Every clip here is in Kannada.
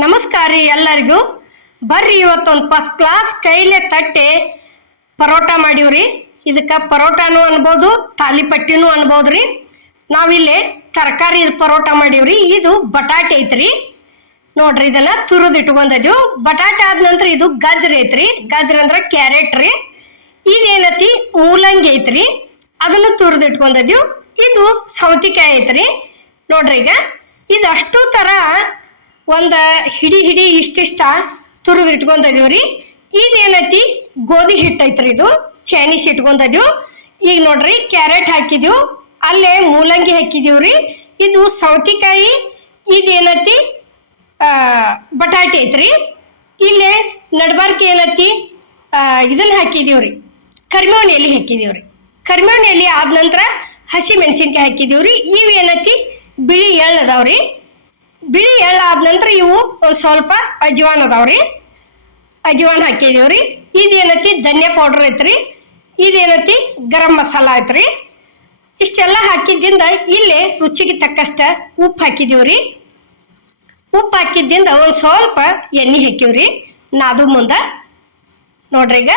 ನಮಸ್ಕಾರ ರೀ ಎಲ್ಲರಿಗೂ. ಬರ್ರಿ ಇವತ್ತೊಂದು ಫಸ್ಟ್ ಕ್ಲಾಸ್ ಕೈಲೆ ತಟ್ಟೆ ಪರೋಟ ಮಾಡೀವ್ರಿ. ಇದಕ್ಕೆ ಪರೋಟಾನು ಅನ್ಬೋದು ತಾಲಿಪಟ್ಟಿನೂ ಅನ್ಬೋದು ರೀ ನಾವಿಲ್ಲಿ ತರಕಾರಿ ಪರೋಟ ಮಾಡೀವ್ರಿ. ಇದು ಬಟಾಟೆ ಐತ್ರಿ. ನೋಡ್ರಿ ಇದನ್ನ ತುರಿದು ಇಟ್ಕೊಂಡಿದ್ವು ಬಟಾಟೆ ಆದ ನಂತರ ಇದು ಗಜ್ರಿ ಐತ್ರಿ. ಗಜ್ರಿ ಅಂದ್ರೆ ಕ್ಯಾರೆಟ್ ರೀ. ಇದೇನತಿ? ಮೂಲಂಗಿ ಐತ್ರಿ. ಅದನ್ನು ತುರಿದು ಇಟ್ಕೊಂಡಿದ್ವು ಇದು ಸೌತಿಕಾಯಿ ಐತ್ರಿ. ನೋಡ್ರಿ ಈಗ. ಇದಷ್ಟು ಥರ ಒಂದು ಹಿಡಿ ಹಿಡಿ ಇಷ್ಟಿಷ್ಟ ತುರಿದು ಇಟ್ಕೊಂಡದೀವಿ ರೀ. ಇದೇನೈತಿ ಗೋಧಿ ಹಿಟ್ಟು ಐತ್ರಿ ಇದು. ಚೈನೀಸ್ ಇಟ್ಕೊಂಡದೇವು ಈಗ ನೋಡ್ರಿ ಕ್ಯಾರೆಟ್ ಹಾಕಿದೀವಿ. ಅಲ್ಲೇ ಮೂಲಂಗಿ ಹಾಕಿದೀವಿ ರೀ. ಇದು ಸೌತಿಕಾಯಿ ಆ, ಬಟಾಟೆ ಐತ್ರಿ. ಇಲ್ಲೇ ನಡ್ಬಾರ್ಕ್ ಏನೈತಿ? ಇದನ್ನ ಹಾಕಿದೀವಿ ರೀ. ಕರಿಬೇವಿನ ಎಲೆ ಹಾಕಿದೀವಿ ರೀ. ಎಲೆ ಆದ ನಂತರ ಹಸಿ ಮೆಣಸಿನ್ಕಾಯಿ ಹಾಕಿದೀವಿ ರೀ. ಇವು ಏನೈತಿ? ಬಿಳಿ ಎಳ್ಳು ಅದಾವ್ರಿ ಬಿಳಿ ಎಳ್ಳು ಆದ ನಂತರ ಇವು ಸ್ವಲ್ಪ ಅಜ್ವಾನ್ ಅದಾವ್ರಿ. ಅಜ್ವಾನ್ ಹಾಕಿದೀವಿ ಇದೇನತಿ ಧನ್ಯ ಪೌಡ್ರ್ ಐತ್ರಿ. ಇದೇನತಿ ಗರಂ ಮಸಾಲ ಐತ್ರಿ. ಇಷ್ಟೆಲ್ಲ ಹಾಕಿದ್ದಿಂದ ಇಲ್ಲಿ ರುಚಿಗೆ ತಕ್ಕಷ್ಟು ಉಪ್ಪು ಹಾಕಿದೀವಿ ರೀ ಉಪ್ಪು ಹಾಕಿದ್ದಿಂದ ಒಂದು ಸ್ವಲ್ಪ ಎಣ್ಣೆ ಹಾಕಿವ್ರಿ. ನಾದು ಮುಂದೆ. ನೋಡ್ರಿ ಈಗ.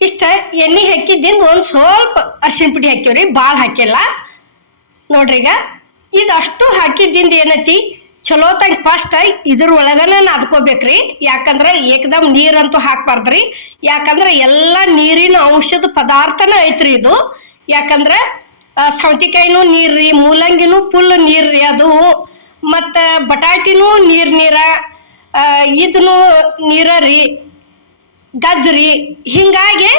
ಇಷ್ಟ ಎಣ್ಣೆ ಹಾಕಿದ್ದಿಂದ ಒಂದು ಸ್ವಲ್ಪ ಅರ್ಶಿನ ಪುಡಿ ಹಾಕಿವ್ರಿ. ಭಾಳ ಹಾಕಿಲ್ಲ. ನೋಡ್ರಿ ಈಗ. ಇದಷ್ಟು ಹಾಕಿದ್ದಿಂದ ಏನೈತಿ? ಚಲೋ ತಂಗ ಫಸ್ಟ್ ಇದ್ರ ಒಳಗನ ನಾದ್ಕೋಬೇಕ್ರಿ ಯಾಕಂದ್ರೆ ಏಕದಮ್ ನೀರಂತೂ ಹಾಕ್ಬಾರ್ದ್ರಿ. ಯಾಕಂದ್ರೆ ಎಲ್ಲ ನೀರಿನ ಔಷಧ ಪದಾರ್ಥನ ಐತ್ರಿ ಇದು. ಯಾಕಂದ್ರೆ ಸೌತಿಕಾಯಿನೂ ನೀರ್ರಿ ಮೂಲಂಗಿನೂ ಫುಲ್ ನೀರ್ರಿ ಅದು. ಮತ್ತು ಬಟಾಟಿನೂ ನೀರು ನೀರ ಇದನ್ನು ನೀರ ರೀ ಗಜ್ರಿ ಹಿಂಗಾಗಿ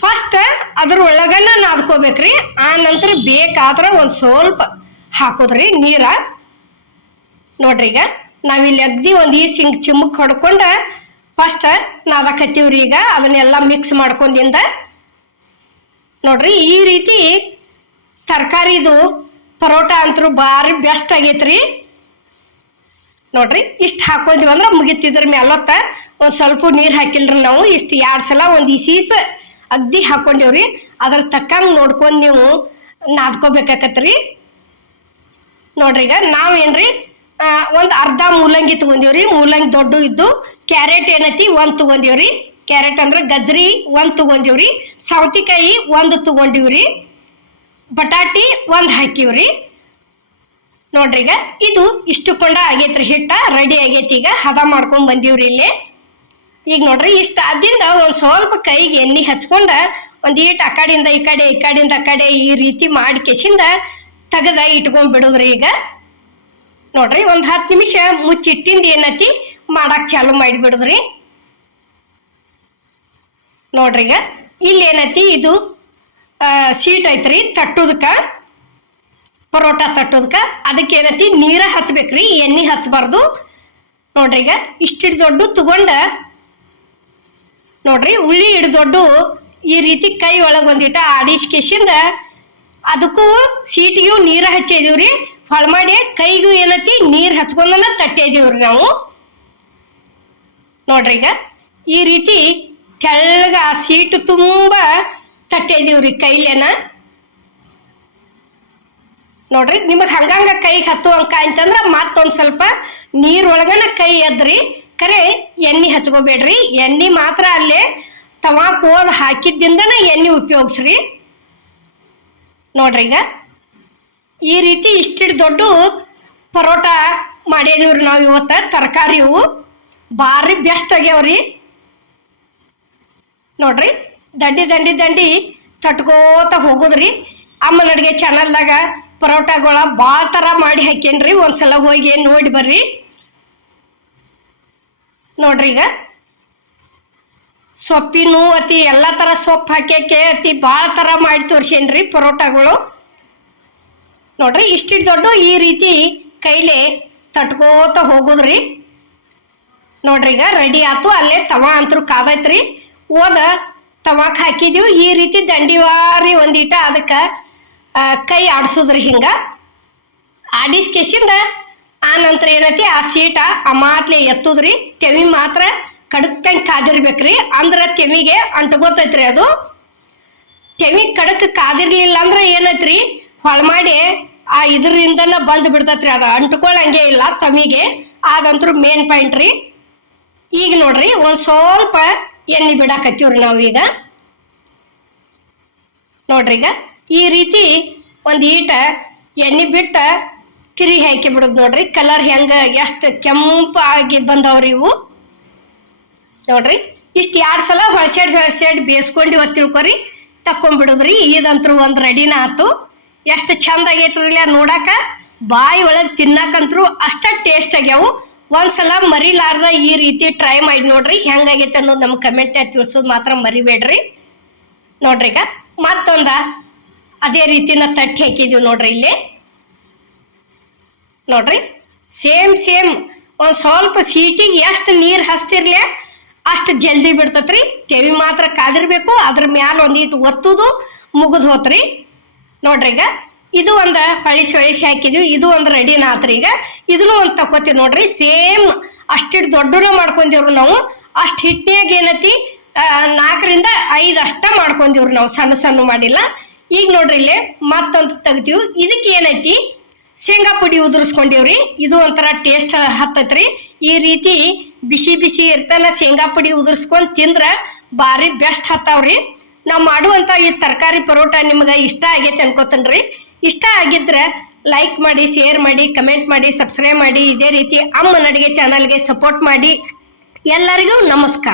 ಫಸ್ಟ್ ಅದ್ರ ಒಳಗನ್ನ ನಾದ್ಕೋಬೇಕ್ರಿ ಆ ನಂತರ ಬೇಕಾದ್ರೆ ಒಂದು ಸ್ವಲ್ಪ ಹಾಕೋದ್ರಿ ನೀರ? ನೋಡ್ರಿ ಈಗ ನಾವಿಲ್ಲಿ ಅಗ್ದಿ ಒಂದು ಈ ಸಿಂಗ್ ಚಿಮ್ಮಕ್ ಹೊಡ್ಕೊಂಡ ಫಸ್ಟ್ ನಾದಕತ್ತೀವ್ರಿ ಈಗ, ಅದನ್ನೆಲ್ಲ ಮಿಕ್ಸ್ ಮಾಡ್ಕೊಂಡಿಂದ ನೋಡ್ರಿ ಈ ರೀತಿ ತರಕಾರಿದು ಪರೋಟ ಅಂತೂ ಭಾರಿ ಬೆಸ್ಟ್ ಆಗೈತ್ರಿ. ನೋಡ್ರಿ ಇಷ್ಟು ಹಾಕೊಂತೀವಿ ಅಂದ್ರೆ ಮುಗಿತಿದ್ರ ಮೇಲೊತ್ತ ಒಂದು ಸ್ವಲ್ಪ ನೀರು ಹಾಕಿಲ್ರಿ ನಾವು, ಇಷ್ಟು ಎರಡು ಸಲ ಒಂದು ಇಸೀಸ ಅಗ್ದಿ ಹಾಕೊಂಡಿವ್ರಿ. ಅದ್ರ ತಕ್ಕಂಗೆ ನೋಡ್ಕೊಂಡು ನೀವು ನಾದ್ಕೋಬೇಕಾಕತ್ರಿ. ನೋಡ್ರಿ ಈಗ ನಾವೇನ್ರಿ ಒಂದು ಅರ್ಧ ಮೂಲಂಗಿ ತಗೊಂಡಿವ್ರಿ, ಮೂಲಂಗಿ ದೊಡ್ಡ ಇದ್ದು ಕ್ಯಾರೆಟ್ ಏನೈತಿ ಒಂದು ತಗೊಂಡಿವ್ರಿ. ಕ್ಯಾರೆಟ್ ಅಂದ್ರೆ ಗಜ್ರಿ ಒಂದು ತಗೊಂಡಿವ್ರಿ, ಸೌತಿಕಾಯಿ ಒಂದು ತಗೊಂಡಿವ್ರಿ, ಬಟಾಟಿ ಒಂದು ಹಾಕಿವ್ರಿ. ನೋಡ್ರಿ ಈಗ ಇದು ಇಷ್ಟು ಕೊಂಡ ಆಗೈತ್ರಿ ಹಿಟ್ಟ, ರೆಡಿ ಆಗೈತಿ ಈಗ, ಹದ ಮಾಡ್ಕೊಂಡ್ ಬಂದಿವ್ರಿ ಇಲ್ಲಿ. ಈಗ ನೋಡ್ರಿ ಇಷ್ಟ ಆದಿಂದ ಒಂದು ಸ್ವಲ್ಪ ಕೈಗೆ ಎಣ್ಣೆ ಹಚ್ಕೊಂಡ ಒಂದ್ ಈಟ್ ಆ ಕಡೆಯಿಂದ ಈ ಕಡೆ, ಈ ಕಡೆಯಿಂದ ಆ ಕಡೆ ಈ ರೀತಿ ಮಾಡಿ ಕೆಸಿಂದ ತೆಗದ ಇಟ್ಕೊಂಡ್ ಬಿಡುದ್ರಿ ಈಗ. ನೋಡ್ರಿ ಒಂದ್ ಹತ್ತು ನಿಮಿಷ ಮುಚ್ಚಿಟ್ಟಿಂದ ಏನತಿ ಮಾಡಕ್ಕೆ ಚಾಲು ಮಾಡಿ ಬಿಡುದ್ರಿ. ನೋಡ್ರಿ ಈಗ, ಇಲ್ಲಿ ಏನತಿ ಇದು ಸೀಟ್ ಐತ್ರಿ ತಟ್ಟೋದಕ್ಕೆ, ಪರೋಟ ತಟ್ಟೋದಕ್ಕ. ಅದಕ್ಕೆ ಏನೈತಿ ನೀರ ಹಚ್ಬೇಕ್ರಿ, ಎಣ್ಣೆ ಹಚ್ಬಾರ್ದು. ನೋಡ್ರಿ ಈಗ ಇಷ್ಟಿಟ್ಟು ದೊಡ್ಡ ತಗೊಂಡ, ನೋಡ್ರಿ ಉಳ್ಳಿ ಹಿಡ್ದು ದೊಡ್ಡ ಈ ರೀತಿ ಕೈ ಒಳಗೆ ಒಂದಿಟ ಆಡಿಸ್ಕೇಸಿಂದ ಅದಕ್ಕೂ ಸೀಟಿಗೂ ನೀರು ಹಚ್ಚಿದೀವ್ರಿ ಹೊಳ ಮಾಡಿ ಕೈಗೂ ಏನೈತಿ ನೀರು ಹಚ್ಕೊಂಡನ ತಟ್ಟಿದೀವ್ರಿ ನಾವು. ನೋಡ್ರಿ ಈಗ ಈ ರೀತಿ ತೆಳ್ಳಗ ಆ ಸೀಟು ತುಂಬ ತಟ್ಟಿದೀವ್ರಿ ಕೈಲೇನ. ನೋಡ್ರಿ ನಿಮಗೆ ಹಂಗಂಗ ಕೈಗೆ ಹತ್ತುವಂಕ ಅಂತಂದ್ರೆ ಮತ್ತೊಂದು ಸ್ವಲ್ಪ ನೀರೊಳಗನ ಕೈ ಎದ್ರಿ ಕರೆ ಎಣ್ಣೆ ಹಚ್ಕೋಬೇಡ್ರಿ. ಎಣ್ಣೆ ಮಾತ್ರ ಅಲ್ಲೇ ತವಾ ಕೋಲ್ ಹಾಕಿದ್ದಿಂದನ ಎಣ್ಣೆ ಉಪಯೋಗಿಸ್ರಿ. ನೋಡ್ರಿ ಈಗ. ಈ ರೀತಿ ಇಷ್ಟಿಷ್ಟು ದೊಡ್ಡ ಪರೋಟ ಮಾಡಿದೀವ್ರಿ ನಾವು ಇವತ್ತು, ತರಕಾರಿ ಇವು. ಭಾರಿ ಬೆಸ್ಟ್ ಆಗ್ಯಾವ್ರಿ. ನೋಡ್ರಿ, ದಂಡಿ ದಂಡಿ ದಂಡಿ ತಟ್ಕೋತ ಹೋಗುದ್ರಿ. ಅಮ್ಮನ ಅಡುಗೆ ಚಾನಲ್ದಾಗ ಪರೋಟಗಳ ಭಾಳ ಥರ ಮಾಡಿ ಹಾಕೇನ್ರಿ ಒಂದ್ಸಲ ಹೋಗಿ ನೋಡಿ ಬರ್ರಿ. ನೋಡ್ರಿ ಈಗ. ಸೊಪ್ಪಿನೂ ಅತಿ ಎಲ್ಲ ಥರ ಸೊಪ್ಪು ಹಾಕ್ಯಾಕೆ ಅತಿ ಭಾಳ ಥರ ಮಾಡಿ ತೋರ್ಸೇನ್ರಿ ಪರೋಟಗಳು. ನೋಡ್ರಿ ಇಷ್ಟಿಟ್ಟು ದೊಡ್ಡ ಈ ರೀತಿ ಕೈಲಿ ತಟ್ಕೋತ ಹೋಗುದ್ರಿ. ನೋಡ್ರಿ ಈಗ ರೆಡಿ ಆತು, ಅಲ್ಲೇ ತವಾ ಅಂತೂ ಕಾದೈತ್ರಿ. ಓದ ತವಾಕ್ ಹಾಕಿದೀವಿ, ಈ ರೀತಿ ದಂಡಿವಾರಿ ಒಂದಿಟ ಅದಕ್ಕೆ ಕೈ ಆಡ್ಸುದ್ರಿ ಹಿಂಗ. ಆಡಿಸ್ಕೇಸಿಂದ ಆ ನಂತರ ಏನೈತಿ, ಆ ಸೀಟ ಅಮಾತ್ಲೆ ಎತ್ತುದ್ರಿ. ತೆವಿ ಮಾತ್ರ ಕಡಕ್ತಂಗೆ ಕಾದಿರ್ಬೇಕ್ರಿ. ಅಂದ್ರೆ ತೆವಿಗೆ ಅಂಟ್ಕೋತೈತ್ರಿ ಅದು. ತೆಮಿ ಕಡಕ್ ಕಾದಿರ್ಲಿಲ್ಲ ಅಂದ್ರೆ ಏನೈತ್ರಿ? ಹೊಳ ಮಾಡಿ ಆ ಇದರಿಂದನ ಬಂದು ಬಿಡ್ತೈತ್ರಿ ಅದು. ಅಂಟ್ಕೊಳಂಗೆ ಇಲ್ಲ ತಮಿಗೆ. ಅದಂತರೂ ಮೇನ್ ಪಾಯಿಂಟ್ ರೀ. ಈಗ ನೋಡ್ರಿ, ಒಂದು ಸ್ವಲ್ಪ ಎಣ್ಣೆ ಬಿಡಾಕತ್ತೀವ್ರಿ ನಾವೀಗ ನೋಡ್ರಿ ಈಗ. ಈ ರೀತಿ ಒಂದು ಈಟ ಎಣ್ಣೆ ಬಿಟ್ಟ ತಿರಿ ಹಾಕಿ ಬಿಡೋದು ನೋಡ್ರಿ. ಕಲರ್ ಹೆಂಗ, ಎಷ್ಟು ಕೆಂಪು ಆಗಿ ಬಂದವ್ರಿ ಇವು. ನೋಡ್ರಿ, ಇಷ್ಟು ಎರಡು ಸಲ ಹೊಳಸೆಡ್ ಹೊಳ್ಸೆಡ್ ಬೇಯಿಸ್ಕೊಂಡು ಇವತ್ತು ತಿಳ್ಕೊರಿ ತಕೊಂಡ್ಬಿಡುದ್ರಿ ಇದಂತ್ರು ಒಂದು ರೆಡಿನ ಆತು. ಎಷ್ಟು ಚಂದ ಆಗೈತ್ರಿಲ್ಲ ನೋಡಾಕ. ಬಾಯಿ ಒಳಗೆ ತಿನ್ನಕಂತ್ರು ಅಷ್ಟ ಟೇಸ್ಟ್ ಆಗ್ಯಾವು. ಒಂದ್ಸಲ ಮರಿಲಾರ್ದ ಈ ರೀತಿ ಟ್ರೈ ಮಾಡಿ ನೋಡ್ರಿ, ಹೆಂಗಾಗೈತೆ ಅನ್ನೋದು ನಮ್ಮ ಕಮೆಂಟ್ ತಿಳಿಸೋದು ಮಾತ್ರ ಮರಿಬೇಡ್ರಿ. ನೋಡ್ರಿ ಈಗ, ಮತ್ತೊಂದ ಅದೇ ರೀತಿನ ತಟ್ಟಿ ಹಾಕಿದೀವಿ ನೋಡ್ರಿ ಇಲ್ಲಿ. ನೋಡ್ರಿ ಸೇಮ್ ಸೇಮ್ ಒಂದು ಸ್ವಲ್ಪ ಸೀಟಿಗೆ ಎಷ್ಟು ನೀರು ಹಸ್ತಿರ್ಲಿ ಅಷ್ಟು ಜಲ್ದಿ ಬಿಡ್ತತ್ರಿ. ಕೆವಿ ಮಾತ್ರ ಕಾದಿರ್ಬೇಕು, ಅದ್ರ ಮ್ಯಾಲ ಒಂದಿಟ್ಟು ಒತ್ತುದು ಮುಗಿದು ಹೋತ್ರಿ. ನೋಡ್ರಿ ಈಗ, ಇದು ಒಂದು ಹೊಳಿಸಿ ಹೊಳಿಸಿ ಹಾಕಿದ್ವಿ ಇದು ಒಂದು ರೆಡಿ ಆತ್ರಿ ಈಗ. ಇದನ್ನು ಒಂದು ತಕೋತೀವಿ ನೋಡ್ರಿ, ಸೇಮ್ ಅಷ್ಟಿಟ್ಟು ದೊಡ್ಡನ ಮಾಡ್ಕೊಂಡಿವ್ರು ನಾವು. ಅಷ್ಟು ಹಿಟ್ಟಿನಾಗ ಏನತಿ ನಾಲ್ಕರಿಂದ ಐದು ಅಷ್ಟ ಮಾಡ್ಕೊಂಡಿವ್ರು ನಾವು, ಸಣ್ಣ ಸಣ್ಣ ಮಾಡಿಲ್ಲ. ಈಗ ನೋಡ್ರಿ ಇಲ್ಲಿ, ಮತ್ತೊಂದು ತೆಗ್ದೀವಿ. ಇದಕ್ಕೆ ಏನೈತಿ, ಶೇಂಗಾ ಪುಡಿ ಉದುರಿಸ್ಕೊಂಡಿವ್ರಿ. ಇದು ಒಂಥರ ಟೇಸ್ಟ್ ಹತ್ತತ್ರಿ. ಈ ರೀತಿ ಬಿಸಿ ಬಿಸಿ ಇರ್ತಲ್ಲ, ಶೇಂಗಾ ಪುಡಿ ಉದುರ್ಸ್ಕೊಂಡು ತಿಂದ್ರ ಭಾರಿ ಬೆಸ್ಟ್ ಹತ್ತಾವ್ರಿ ನಾವು ಮಾಡುವಂತ ಈ ತರಕಾರಿ ಪರೋಟ ನಿಮ್ಗೆ ಇಷ್ಟ ಆಗೈತೆ ಅನ್ಕೋತನ್ರಿ. ಇಷ್ಟ ಆಗಿದ್ರೆ ಲೈಕ್ ಮಾಡಿ ಶೇರ್ ಮಾಡಿ ಕಮೆಂಟ್ ಮಾಡಿ ಸಬ್ಸ್ಕ್ರೈಬ್ ಮಾಡಿ. ಇದೇ ರೀತಿ ಅಮ್ಮನ ಅಡುಗೆ ಚಾನಲ್ಗೆ ಸಪೋರ್ಟ್ ಮಾಡಿ. ಎಲ್ಲರಿಗೂ ನಮಸ್ಕಾರ.